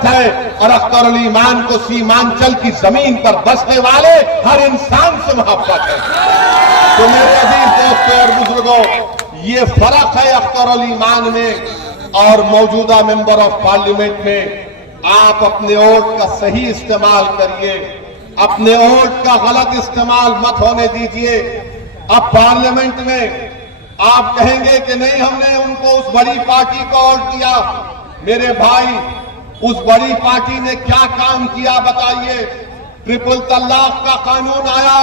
محبت ہے اور اختر علی ایمان کو سیمانچل کی زمین پر بسنے والے ہر انسان سے محبت ہے۔ تو میرے عزیز دوستوں اور بزرگوں، یہ فرق ہے اختر علی ایمان میں اور موجودہ ممبر آف پارلیمنٹ میں۔ آپ اپنے ووٹ کا صحیح استعمال کریے، اپنے ووٹ کا غلط استعمال مت ہونے دیجیے۔ اب پارلیمنٹ میں آپ کہیں گے کہ نہیں ہم نے ان کو اس بڑی پارٹی کو ووٹ دیا۔ میرے بھائی، اس بڑی پارٹی نے کیا کام کیا بتائیے؟ ٹرپل طلاق کا قانون آیا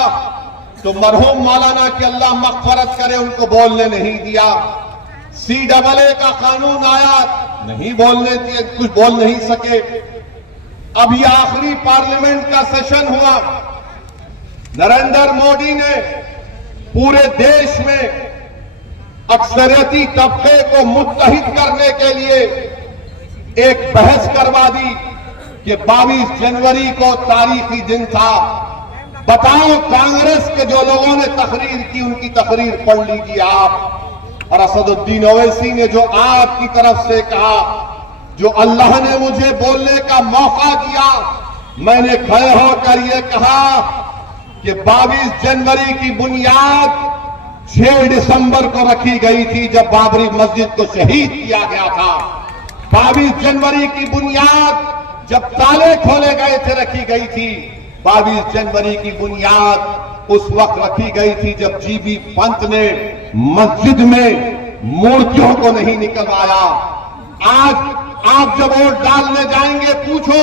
تو مرحوم مولانا کی اللہ مغفرت کرے ان کو بولنے نہیں دیا۔ CAA کا قانون آیا، نہیں بولنے دیا، کچھ بول نہیں سکے۔ اب یہ آخری پارلیمنٹ کا سیشن ہوا، نریندر مودی نے پورے دیش میں اکثریتی طبقے کو متحد کرنے کے لیے ایک بحث کروا دی کہ 22 جنوری کو تاریخی دن تھا۔ بتاؤ کانگریس کے جو لوگوں نے تقریر کی ان کی تقریر پڑھ لیجیے آپ، اور اسد الدین اویسی نے جو آپ کی طرف سے کہا، جو اللہ نے مجھے بولنے کا موقع دیا، میں نے کھڑے ہو کر یہ کہا کہ 22 جنوری کی بنیاد 6 دسمبر کو رکھی گئی تھی جب بابری مسجد کو شہید کیا گیا تھا۔ 22 جنوری کی بنیاد جب تالے کھولے گئے تھے رکھی گئی تھی۔ 22 جنوری کی بنیاد اس وقت رکھی گئی تھی جب GB پنت نے مسجد میں مورتیوں کو نہیں نکلوایا۔ آج آپ جب ووٹ ڈالنے جائیں گے پوچھو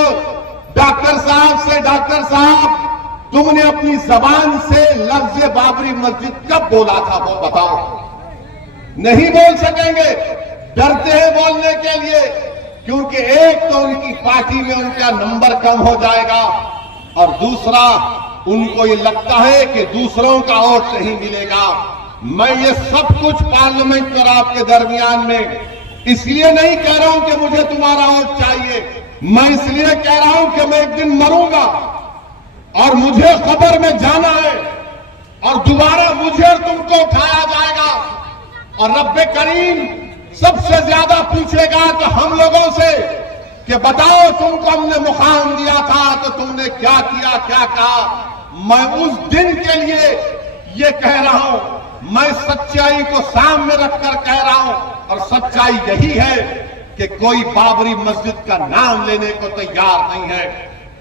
ڈاکٹر صاحب سے، ڈاکٹر صاحب تم نے اپنی زبان سے لفظ بابری مسجد کب بولا تھا وہ بتاؤ۔ نہیں بول سکیں گے، ڈرتے ہیں بولنے کے لیے، کیونکہ ایک تو ان کی پارٹی میں ان کا نمبر کم ہو جائے گا، اور دوسرا ان کو یہ لگتا ہے کہ دوسروں کا ووٹ نہیں ملے گا۔ میں یہ سب کچھ پارلیمنٹ اور آپ کے درمیان میں اس لیے نہیں کہہ رہا ہوں کہ مجھے تمہارا ووٹ چاہیے، میں اس لیے کہہ رہا ہوں کہ میں ایک دن مروں گا اور مجھے قبر میں جانا ہے، اور دوبارہ مجھے اور تم کو اٹھایا جائے گا، اور رب کریم سب سے زیادہ پوچھے گا تو ہم لوگوں سے کہ بتاؤ تم کو ہم نے مقام دیا تھا تو تم نے کیا کیا، کیا کہا۔ میں اس دن کے لیے یہ کہہ رہا ہوں، میں سچائی کو سامنے رکھ کر کہہ رہا ہوں، اور سچائی یہی ہے کہ کوئی بابری مسجد کا نام لینے کو تیار نہیں ہے۔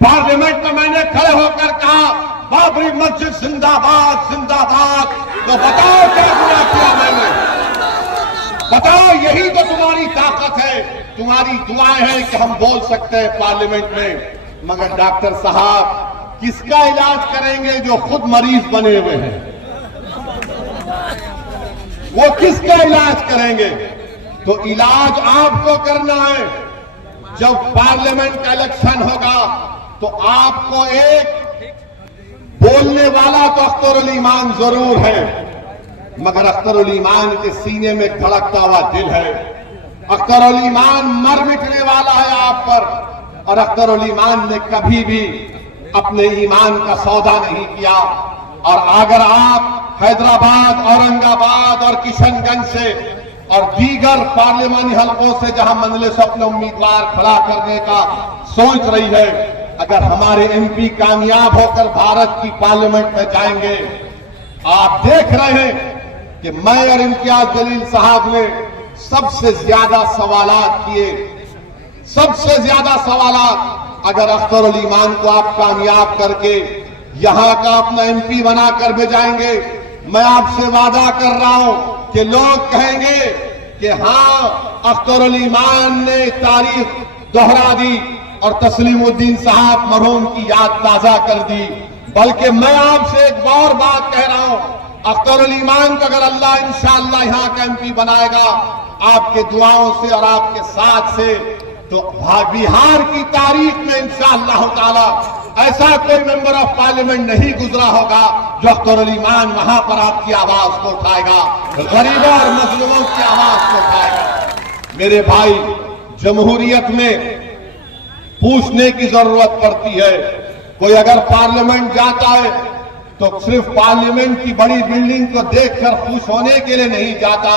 پارلیمنٹ میں نے کھڑے ہو کر کہا بابری مسجد زندہ باد، زندہ باد، تو بتاؤ کیا گناہ کیا میں نے؟ بتاؤ، یہی تو تمہاری طاقت ہے، تمہاری دعائیں ہیں کہ ہم بول سکتے ہیں پارلیمنٹ میں۔ مگر ڈاکٹر صاحب کس کا علاج کریں گے جو خود مریض بنے ہوئے ہیں؟ وہ کس کا علاج کریں گے؟ تو علاج آپ کو کرنا ہے۔ جب پارلیمنٹ کا الیکشن ہوگا تو آپ کو ایک بولنے والا تو اختر علی ایمان ضرور ہے، مگر اختر علی ایمان کے سینے میں دھڑکتا ہوا دل ہے۔ اختر علی ایمان مر مٹنے والا ہے آپ پر، اور اختر علی ایمان نے کبھی بھی اپنے ایمان کا سودا نہیں کیا۔ اور اگر آپ حیدرآباد، اورنگ آباد اور کشن گنج سے اور دیگر پارلیمانی حلقوں سے جہاں مجلس اپنے امیدوار کھڑا کرنے کا سوچ رہی ہے، اگر ہمارے MP کامیاب ہو کر بھارت کی پارلیمنٹ میں جائیں گے، آپ دیکھ رہے ہیں کہ میں اور امتیاز جلیل صاحب نے سب سے زیادہ سوالات کیے، سب سے زیادہ سوالات۔ اگر اختر علی ایمان کو آپ کامیاب کر کے یہاں کا اپنا MP بنا کر بھیجائیں گے، میں آپ سے وعدہ کر رہا ہوں کہ لوگ کہیں گے کہ ہاں اختر علی ایمان نے تاریخ دہرا دی اور تسلیم الدین صاحب مرحوم کی یاد تازہ کر دی۔ بلکہ میں آپ سے ایک اور بات کہہ رہا ہوں، اختر علی ایمان کو اگر اللہ انشاءاللہ یہاں کا MP بنائے گا آپ کے دعاؤں سے اور آپ کے ساتھ سے، تو بہار کی تاریخ میں انشاءاللہ تعالی ایسا کوئی ممبر آف پارلیمنٹ نہیں گزرا ہوگا جو اختر علی ایمان وہاں پر آپ کی آواز کو اٹھائے گا، غریبوں اور مظلوموں کی آواز کو اٹھائے گا۔ میرے بھائی، جمہوریت میں پوچھنے کی ضرورت پڑتی ہے۔ کوئی اگر پارلیمنٹ جاتا ہے تو صرف پارلیمنٹ کی بڑی بلڈنگ کو دیکھ کر خوش ہونے کے لیے نہیں جاتا۔